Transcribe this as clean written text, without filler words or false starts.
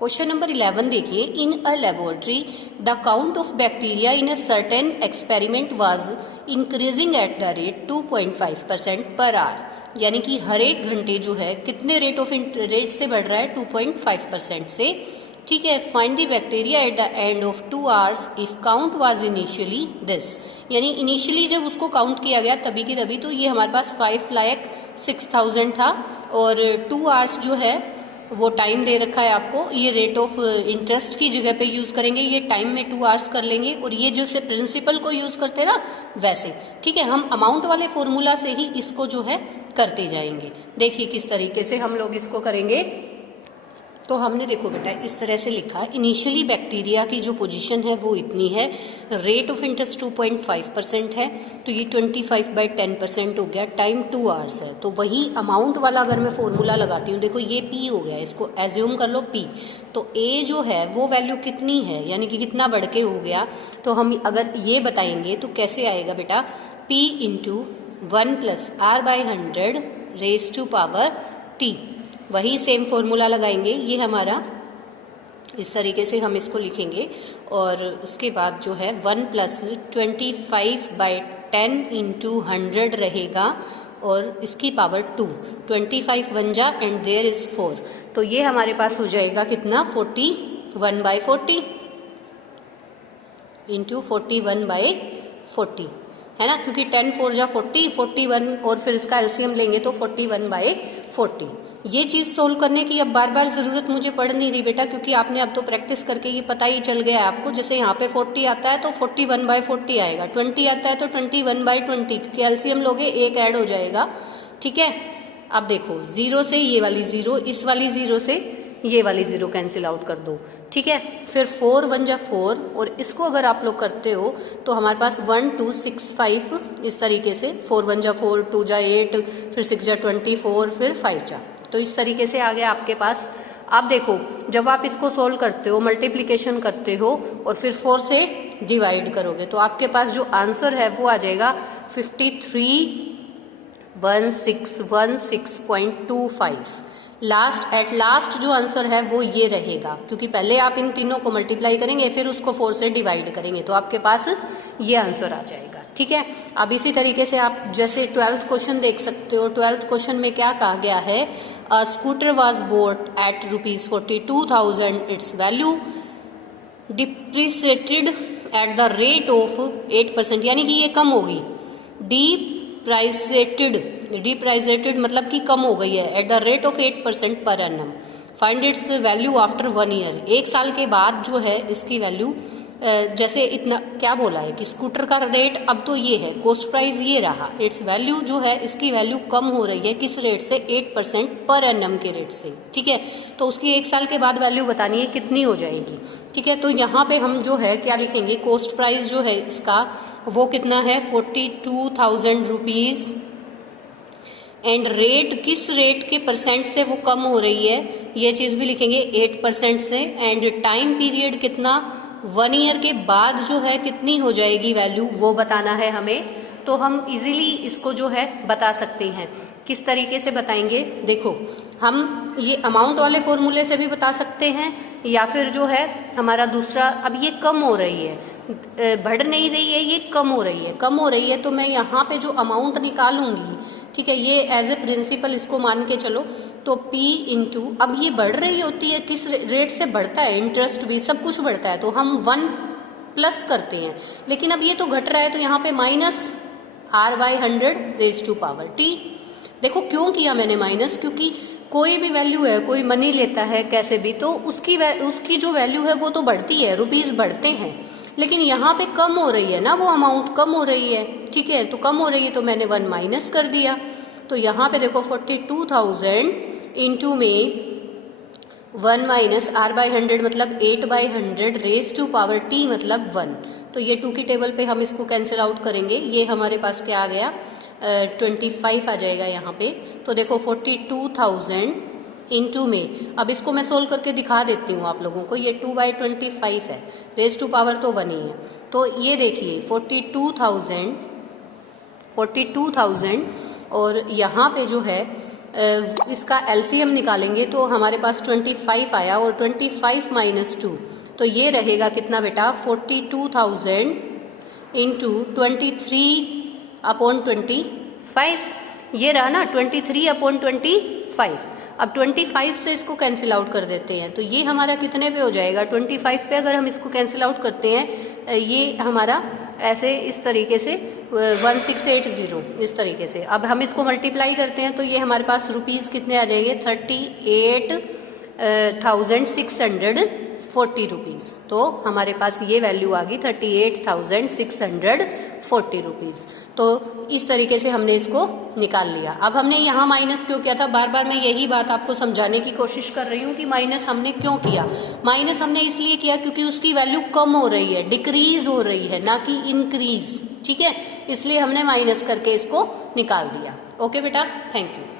Question number 11 देखिए, in a laboratory the count of bacteria in a certain experiment was increasing at the rate 2.5% per our, यानी कि हर एक घंटे जो है कितने रेट से बढ़ रहा है, 2.5% से। ठीक है, find the bacteria at the end of 2 hours if count was initially this, यानी इनिशियली जब उसको काउंट किया गया तभी की तभी, तो ये हमारे पास 5,06,000 था और 2 आवर्स जो है वो टाइम दे रखा है आपको। ये रेट ऑफ इंटरेस्ट की जगह पे यूज करेंगे, ये टाइम में 2 आवर्स कर लेंगे और ये जैसे प्रिंसिपल को यूज करते हैं ना वैसे। ठीक है, हम अमाउंट वाले फॉर्मूला से ही इसको जो है करते जाएंगे। देखिए किस तरीके से हम लोग इसको करेंगे। तो हमने देखो बेटा इस तरह से लिखा, इनिशियली बैक्टीरिया की जो पोजीशन है वो इतनी है, रेट ऑफ इंटरेस्ट 2.5% है, तो ये 25/10% हो गया, टाइम 2 आवर्स है। तो वही अमाउंट वाला अगर मैं फॉर्मूला लगाती हूँ, देखो ये पी हो गया, इसको एज्यूम कर लो पी, तो ए जो है वो वैल्यू कितनी है, यानी कि कितना बढ़ के हो गया। तो हम अगर ये बताएंगे तो कैसे आएगा बेटा, p into 1 + R/100 raise to power t, वही सेम फॉर्मूला लगाएंगे। ये हमारा इस तरीके से हम इसको लिखेंगे और उसके बाद जो है 1 + 25/10 × 100 रहेगा और इसकी पावर 2, 25 1 जा एंड देयर इज 4, तो ये हमारे पास हो जाएगा कितना, 41/40 × 41/40 है ना, क्योंकि 10 4 जा 40, 41 और फिर इसका एलसीएम लेंगे तो 41/40। ये चीज सोल्व करने की अब बार बार जरूरत मुझे पड़ नहीं रही बेटा, क्योंकि आपने अब तो प्रैक्टिस करके ये पता ही चल गया है आपको। जैसे यहाँ पे 40 आता है तो 41/40 आएगा, 20 आता है तो 21/20, क्योंकि एलसीएम लोगे एक ऐड हो जाएगा। ठीक है, अब देखो 0 से ये वाली 0, इस वाली 0 से ये वाली 0 कैंसिल आउट कर दो। ठीक है, फिर 4 1 जा 4 और इसको अगर आप लोग करते हो तो हमारे पास 1 2 6 5 इस तरीके से, 4 1 जा 4, 2 जा 8, फिर 6 जा 24, फिर 5 जा, तो इस तरीके से आ गया आपके पास। अब देखो जब आप इसको सोल्व करते हो, मल्टीप्लिकेशन करते हो और फिर 4 से डिवाइड करोगे तो आपके पास जो आंसर है वो आ जाएगा 531616.25। एट लास्ट जो आंसर है वो ये रहेगा, क्योंकि पहले आप इन तीनों को मल्टीप्लाई करेंगे फिर उसको 4 से डिवाइड करेंगे, तो आपके पास ये आंसर आ जाएगा। ठीक है, अब इसी तरीके से आप जैसे 12th क्वेश्चन देख सकते हो। 12th क्वेश्चन में क्या कहा गया है, a scooter was bought at ₹42,000, its value depreciated at the rate of 8%, यानी कि ये कम होगी, डिप्राइजेटेड मतलब कि कम हो गई है, eight the rate of 8% per annum. Find its value after 1 year, 1 साल के बाद जो है इसकी वैल्यू, जैसे इतना क्या बोला है कि स्कूटर का रेट अब तो ये है, कॉस्ट प्राइस ये रहा, इट्स वैल्यू जो है इसकी वैल्यू कम हो रही है, किस रेट से, 8% पर एनम के रेट से। ठीक है, तो उसकी 1 साल के बाद वैल्यू बतानी है कितनी हो जाएगी। ठीक है, तो यहाँ पे हम जो है क्या लिखेंगे, कॉस्ट प्राइस जो है इसका वो कितना है, 42,000 रुपीज, एंड रेट किस रेट के परसेंट से वो कम हो रही है, ये चीज भी लिखेंगे 8% से, एंड टाइम पीरियड कितना, 1 ईयर के बाद जो है कितनी हो जाएगी वैल्यू, वो बताना है हमें। तो हम इजीली इसको जो है बता सकते हैं। किस तरीके से बताएंगे, देखो हम ये अमाउंट वाले फॉर्मूले से भी बता सकते हैं, या फिर जो है हमारा दूसरा, अब ये कम हो रही है, बढ़ नहीं रही है, ये कम हो रही है, कम हो रही है, तो मैं यहाँ पे जो अमाउंट निकालूंगी, ठीक है, ये एज ए प्रिंसिपल इसको मान के चलो, तो P इंटू, अब ये बढ़ रही होती है, किस रेट से बढ़ता है, इंटरेस्ट भी सब कुछ बढ़ता है, तो हम 1 प्लस करते हैं, लेकिन अब ये तो घट रहा है, तो यहाँ पे -R/100 raise to power T। देखो क्यों किया मैंने माइनस, क्योंकि कोई भी वैल्यू है, कोई मनी लेता है कैसे भी, तो उसकी जो वैल्यू है वो तो बढ़ती है, रुपीज बढ़ते हैं, लेकिन यहाँ पे कम हो रही है ना, वो अमाउंट कम हो रही है। ठीक है, तो कम हो रही है तो मैंने 1 माइनस कर दिया, तो यहाँ पे देखो 42,000 इंटू में 1 - R/100 मतलब 8/100 रेज टू पावर T मतलब 1, तो ये 2 की टेबल पे हम इसको कैंसिल आउट करेंगे, ये हमारे पास क्या आ गया, 25 आ जाएगा यहाँ पे। तो देखो 42,000 इंटू में, अब इसको मैं सोल्व करके दिखा देती हूँ आप लोगों को, ये 2/25 है, रेज टू पावर तो 1 ही है, तो ये देखिए 42,000 और यहाँ पे जो है इसका एलसीएम निकालेंगे तो हमारे पास 25 आया और 25 माइनस 2 तो ये रहेगा कितना बेटा 42,000 इंटू 23/25 ये रहा ना 23/25। अब 25 से इसको कैंसिल आउट कर देते हैं तो ये हमारा कितने पे हो जाएगा 25 पे अगर हम इसको कैंसिल आउट करते हैं ये हमारा ऐसे इस तरीके से 1680 इस तरीके से। अब हम इसको मल्टीप्लाई करते हैं तो ये हमारे पास रुपीज़ कितने आ जाएंगे 38,640 रुपीज़। तो हमारे पास ये वैल्यू आ गई 38,640 रुपीज़। तो इस तरीके से हमने इसको निकाल लिया। अब हमने यहाँ माइनस क्यों किया था, बार बार मैं यही बात आपको समझाने की कोशिश कर रही हूँ कि माइनस हमने क्यों किया। माइनस हमने इसलिए किया क्योंकि उसकी वैल्यू कम हो रही है, डिक्रीज हो रही है, ना कि इंक्रीज। ठीक है, इसलिए हमने माइनस करके इसको निकाल दिया। ओके बेटा, थैंक यू।